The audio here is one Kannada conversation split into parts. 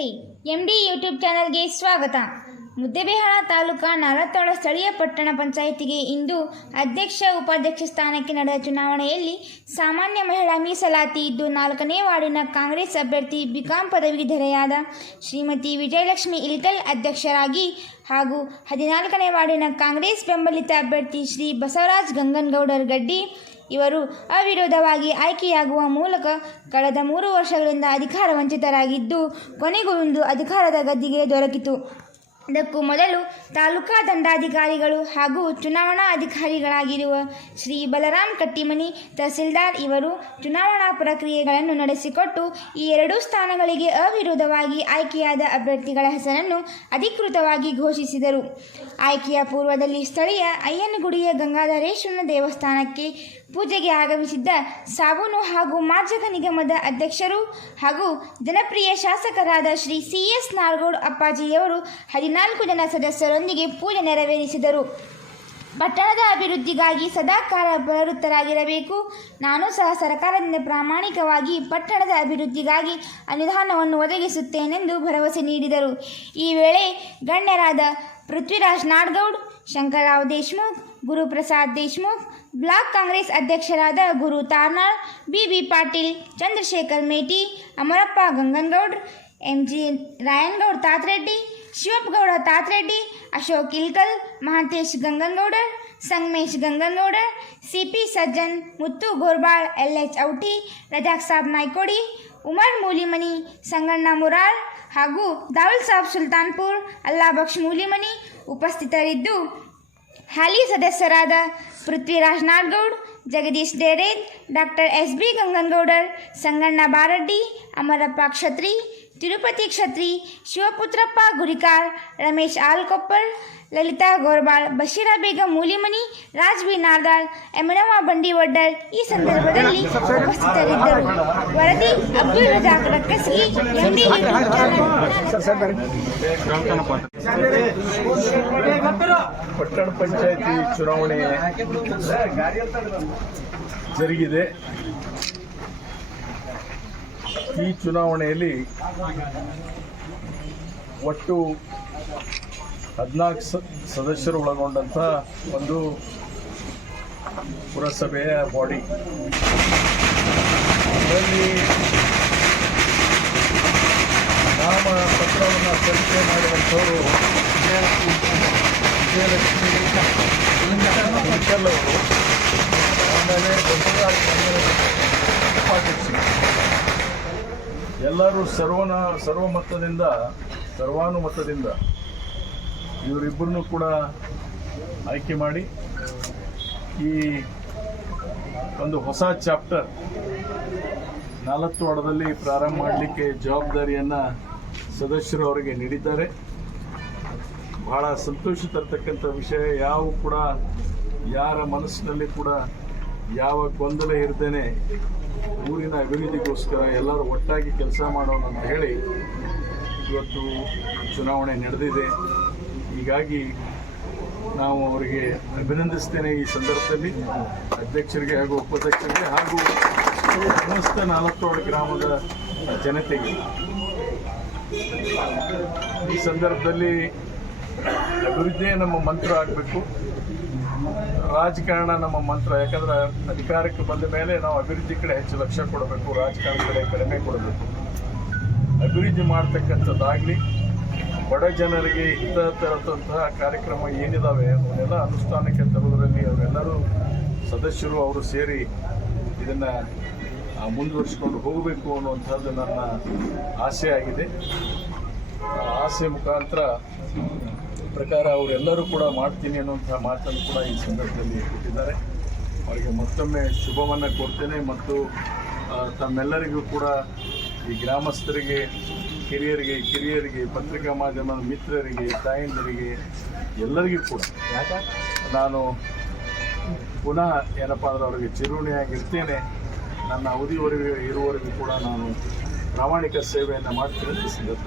ವೀಕ್ಷಕರೇ ಎಂ ಡಿ ಯೂಟ್ಯೂಬ್ ಚಾನಲ್ಗೆ ಸ್ವಾಗತ. ಮುದ್ದೇಬಿಹಾಳ ತಾಲೂಕಾ ನಲತ್ತೋಳ ಸ್ಥಳೀಯ ಪಟ್ಟಣ ಪಂಚಾಯಿತಿಗೆ ಇಂದು ಅಧ್ಯಕ್ಷ ಉಪಾಧ್ಯಕ್ಷ ಸ್ಥಾನಕ್ಕೆ ನಡೆದ ಚುನಾವಣೆಯಲ್ಲಿ ಸಾಮಾನ್ಯ ಮಹಿಳಾ ಮೀಸಲಾತಿ ಇದ್ದು ನಾಲ್ಕನೇ ವಾರ್ಡಿನ ಕಾಂಗ್ರೆಸ್ ಅಭ್ಯರ್ಥಿ ಬಿಕಾಂ ಪದವಿಧರೆಯಾದ ಶ್ರೀಮತಿ ವಿಜಯಲಕ್ಷ್ಮಿ ಇಲ್ಕಲ್ ಅಧ್ಯಕ್ಷರಾಗಿ ಹಾಗೂ ಹದಿನಾಲ್ಕನೇ ವಾರ್ಡಿನ ಕಾಂಗ್ರೆಸ್ ಬೆಂಬಲಿತ ಅಭ್ಯರ್ಥಿ ಶ್ರೀ ಬಸವರಾಜ್ ಗಂಗನಗೌಡರ್ ಗಡ್ಡಿ ಇವರು ಅವಿರೋಧವಾಗಿ ಆಯ್ಕೆಯಾಗುವ ಮೂಲಕ ಕಳೆದ ಮೂರು ವರ್ಷಗಳಿಂದ ಅಧಿಕಾರ ವಂಚಿತರಾಗಿದ್ದು ಕೊನೆಗೂ ಒಂದು ಅಧಿಕಾರದ ಗದ್ದಿಗೆ ದೊರಕಿತು. ಇದಕ್ಕೂ ಮೊದಲು ತಾಲೂಕಾ ದಂಡಾಧಿಕಾರಿಗಳು ಹಾಗೂ ಚುನಾವಣಾ ಅಧಿಕಾರಿಗಳಾಗಿರುವ ಶ್ರೀ ಬಲರಾಮ್ ಕಟ್ಟಿಮನಿ ತಹಸೀಲ್ದಾರ್ ಇವರು ಚುನಾವಣಾ ಪ್ರಕ್ರಿಯೆಗಳನ್ನು ನಡೆಸಿಕೊಟ್ಟು ಈ ಎರಡೂ ಸ್ಥಾನಗಳಿಗೆ ಅವಿರೋಧವಾಗಿ ಆಯ್ಕೆಯಾದ ಅಭ್ಯರ್ಥಿಗಳ ಹೆಸರನ್ನು ಅಧಿಕೃತವಾಗಿ ಘೋಷಿಸಿದರು. ಆಯ್ಕೆಯ ಪೂರ್ವದಲ್ಲಿ ಸ್ಥಳೀಯ ಅಯ್ಯನಗುಡಿಯ ಗಂಗಾಧರೇಶ್ವರನ ದೇವಸ್ಥಾನಕ್ಕೆ ಪೂಜೆಗೆ ಆಗಮಿಸಿದ್ದ ಸಾಬೂನು ಹಾಗೂ ಮಾರ್ಜಕ ನಿಗಮದ ಅಧ್ಯಕ್ಷರು ಹಾಗೂ ಜನಪ್ರಿಯ ಶಾಸಕರಾದ ಶ್ರೀ ಸಿ ಎಸ್ ನಾರ್ಗೋಡ್ ಅಪ್ಪಾಜಿಯವರು ಹದಿನಾಲ್ಕು ಜನ ಸದಸ್ಯರೊಂದಿಗೆ ಪೂಜೆ ನೆರವೇರಿಸಿದರು. ಪಟ್ಟಣದ ಅಭಿವೃದ್ಧಿಗಾಗಿ ಸದಾಕಾಲ ಪ್ರವೃತ್ತರಾಗಿರಬೇಕು ನಾನು ಸಹ ಸರ್ಕಾರದಿಂದ ಪ್ರಾಮಾಣಿಕವಾಗಿ ಪಟ್ಟಣದ ಅಭಿವೃದ್ಧಿಗಾಗಿ ಅನುದಾನವನ್ನು ಒದಗಿಸುತ್ತೇನೆಂದು ಭರವಸೆ ನೀಡಿದರು. ಈ ವೇಳೆ ಗಣ್ಯರಾದ ಪೃಥ್ವಿರಾಜ್ ನಾಡ್ಗೌಡ್, ಶಂಕರರಾವ್ ದೇಶ್ಮುಖ್, ಗುರುಪ್ರಸಾದ್ ದೇಶ್ಮುಖ್, ಬ್ಲಾಕ್ ಕಾಂಗ್ರೆಸ್ ಅಧ್ಯಕ್ಷರಾದ Guru Tarnal, B B Patil, Chandrashekhar Meti, Amarappa Ganganagoud M G Rayanagoud Tatreddy Shivappagouda Tatareddy Ashok Ilkal Mahantesh Ganganagoudar Sangamesh Ganganagoudar C P Sajjan Muttu Gorbal L H Auti Razak Sab Naykodi Umar Mulimani Sanganna Murar ಹಾಗೂ ದಾವುಲ್ ಸಾಬ್ ಸುಲ್ತಾನ್ಪುರ್ ಅಲ್ಲಾಬಕ್ಷ್ ಮೂಲಿಮನಿ ಉಪಸ್ಥಿತರಿದ್ದು, ಹಾಲಿ ಸದಸ್ಯರಾದ Prithviraj Nadgoud Jagadish Derred doctor S B Ganganagoudar, Sanganna Baraddi, Amarappa Kshatri Tirupati Kshatri Shivaputrappa Gurikar Ramesh Alkoppar Lalita Gorbal Bashira Bega Mulimani Raj B Nardal Bandivaddar Bandi Oddar ಈ ಸಂದರ್ಭದಲ್ಲಿ ಉಪಸ್ಥಿತರಿದ್ದರು ವರದಿ ಅಬ್ದುಲ್ ರಜಾಕ್ ರಕ್ಕಸ್ಗಿ ಪಟ್ಟಣ ಪಂಚಾಯತಿ ಚುನಾವಣೆ ಜರುಗಿದೆ ಈ ಚುನಾವಣೆಯಲ್ಲಿ ಒಟ್ಟು ಹದಿನಾಲ್ಕು ಸದಸ್ಯರು ಒಳಗೊಂಡಂಥ ಒಂದು ಪುರಸಭೆಯ ಬಾಡಿ. ಅದರಲ್ಲಿ ನಾಮಪತ್ರವನ್ನು ಸಲ್ಲಿಕೆ ಮಾಡಿದಂಥವರು ವಿಜಯಲಕ್ಷ್ಮಿ ಅವರು. ಆಮೇಲೆ ಬಸವರಾಜ್ ಉಪಾಧ್ಯಕ್ಷರು. ಎಲ್ಲರೂ ಸರ್ವನ, ಸರ್ವಮತದಿಂದ, ಸರ್ವಾನುಮತದಿಂದ ಇವರಿಬ್ಬರನ್ನು ಕೂಡ ಆಯ್ಕೆ ಮಾಡಿ ಈ ಒಂದು ಹೊಸ ಚಾಪ್ಟರ್ ನಾಲ್ಕು ವಾರದಲ್ಲಿ ಪ್ರಾರಂಭ ಮಾಡಲಿಕ್ಕೆ ಜವಾಬ್ದಾರಿಯನ್ನು ಸದಸ್ಯರು ಅವರಿಗೆ ನೀಡಿದ್ದಾರೆ. ಬಹಳ ಸಂತೋಷ ತರ್ತಕ್ಕಂಥ ವಿಷಯ. ಯಾವ ಕೂಡ, ಯಾರ ಮನಸ್ಸಿನಲ್ಲಿ ಕೂಡ ಯಾವ ಗೊಂದಲ ಇರದೇನೆ ಊರಿನ ಅಭಿವೃದ್ಧಿಗೋಸ್ಕರ ಎಲ್ಲರೂ ಒಟ್ಟಾಗಿ ಕೆಲಸ ಮಾಡೋಣ ಅಂತ ಹೇಳಿ ಇವತ್ತು ಚುನಾವಣೆ ನಡೆದಿದೆ. ಹೀಗಾಗಿ ನಾವು ಅವರಿಗೆ ಅಭಿನಂದಿಸ್ತೇನೆ ಈ ಸಂದರ್ಭದಲ್ಲಿ, ಅಧ್ಯಕ್ಷರಿಗೆ ಹಾಗೂ ಉಪಾಧ್ಯಕ್ಷರಿಗೆ ಹಾಗೂ ಸಮಸ್ತ ನಾಲ್ಕೋಡು ಗ್ರಾಮದ ಜನತೆಗೆ. ಈ ಸಂದರ್ಭದಲ್ಲಿ ಅಭಿವೃದ್ಧಿಯೇ ನಮ್ಮ ಮಂತ್ರ ಆಗಬೇಕು. ರಾಜಕಾರಣ ನಮ್ಮ ಮಂತ್ರ, ಯಾಕಂದ್ರೆ ಅಧಿಕಾರಕ್ಕೆ ಬಂದ ಮೇಲೆ ನಾವು ಅಭಿವೃದ್ಧಿ ಕಡೆ ಹೆಚ್ಚು ಲಕ್ಷ್ಯ ಕೊಡಬೇಕು, ರಾಜಕಾರಣ ಕಡೆ ಕಡಿಮೆ ಕೊಡಬೇಕು. ಅಭಿವೃದ್ಧಿ ಮಾಡ್ತಕ್ಕಂಥದ್ದಾಗಲಿ, ಬಡ ಜನರಿಗೆ ಹಿತ ತರತಂತಹ ಕಾರ್ಯಕ್ರಮ ಏನಿದ್ದಾವೆ ಅವನ್ನೆಲ್ಲ ಅನುಷ್ಠಾನಕ್ಕೆ ತರುವುದರಲ್ಲಿ ಅವರೆಲ್ಲರೂ ಸದಸ್ಯರು ಅವರು ಸೇರಿ ಇದನ್ನು ಮುಂದುವರಿಸಿಕೊಂಡು ಹೋಗಬೇಕು ಅನ್ನುವಂಥದ್ದು ನನ್ನ ಆಸೆ ಆಗಿದೆ. ಆಸೆ ಮುಖಾಂತರ ಪ್ರಕಾರ ಅವರೆಲ್ಲರೂ ಕೂಡ ಮಾಡ್ತೀನಿ ಅನ್ನುವಂಥ ಮಾತನ್ನು ಕೂಡ ಈ ಸಂದರ್ಭದಲ್ಲಿ ಕೊಟ್ಟಿದ್ದಾರೆ. ಅವರಿಗೆ ಮತ್ತೊಮ್ಮೆ ಶುಭವನ್ನು ಕೊಡ್ತೇನೆ ಮತ್ತು ತಮ್ಮೆಲ್ಲರಿಗೂ ಕೂಡ ಈ ಗ್ರಾಮಸ್ಥರಿಗೆ ಕಿರಿಯರಿಗೆ ಕಿರಿಯರಿಗೆ ಪತ್ರಿಕಾ ಮಾಧ್ಯಮದ ಮಿತ್ರರಿಗೆ ತಾಯಂದಿರಿಗೆ ಎಲ್ಲರಿಗೂ ಕೂಡ ನಾನು ಪುನಃ ಏನಪ್ಪ ಅಂದ್ರೆ ಅವರಿಗೆ ಚಿರುಣಿಯಾಗಿರ್ತೇನೆ. ನನ್ನ ಅವಧಿವರೆಗೆ ಇರುವವರೆಗೂ ಕೂಡ ನಾನು ಪ್ರಾಮಾಣಿಕ ಸೇವೆಯನ್ನು ಮಾಡ್ತೀನಿ ಅಂತ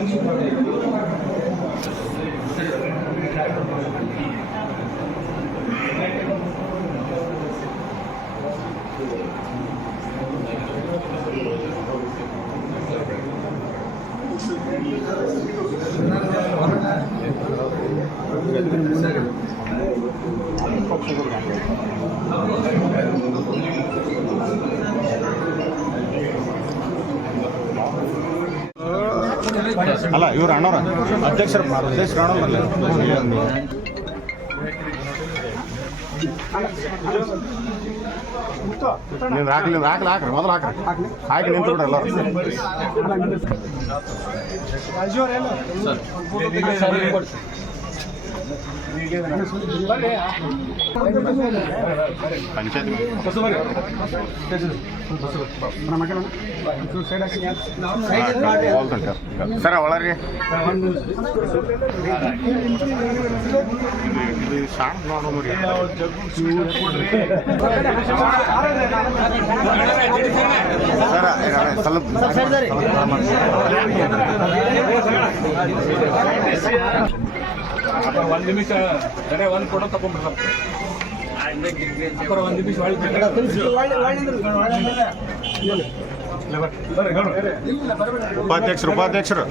Gracias. ಅಲ್ಲ ಇವ್ರು ಅಣ್ಣವ್ರ. ಅಧ್ಯಕ್ಷರ ಅಧ್ಯಕ್ಷರ ಅಣ್ಣವ್ರಲ್ಲ ನೀನು ಹಾಕ್ಲಿ ಹಾಕ್ಲಿ ಹಾಕ್ರಿ ಮೊದಲು ಹಾಕ್ರಿ. ಹಾಕಿ ನಿಂತು ಬಿಡ್ರಲ್ಲ ಪಂಚಾಯತ್ ಸರ ಒಳಗೆ ಸರ ಸ್ವಲ್ಪ ಒಂದ್ ನಿಮಿಷ ಕಡೆ ಒಂದು ಫೋಟೋ ತಗೊಂಡ್ಬಿಡ್ತಾರೆ ಒಂದು ನಿಮಿಷ ಉಪಾಧ್ಯಕ್ಷರು ಉಪಾಧ್ಯಕ್ಷರು.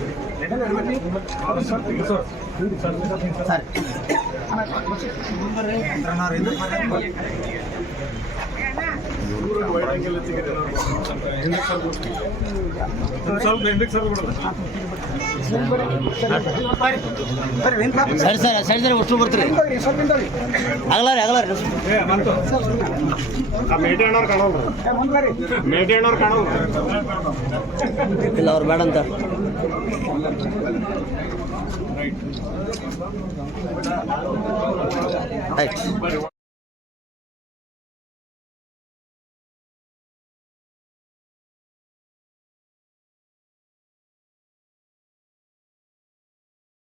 ಸರ್ ಸರಿ ಸರ್ ಸರಿ ಅಷ್ಟು ಬರ್ತೀರಿ. ಆಗಲಾರಿ ಆಗಲಾರಿ ಇಲ್ಲ ಅವ್ರು ಬೇಡ ಅಂತ. ಆಯ್ತು.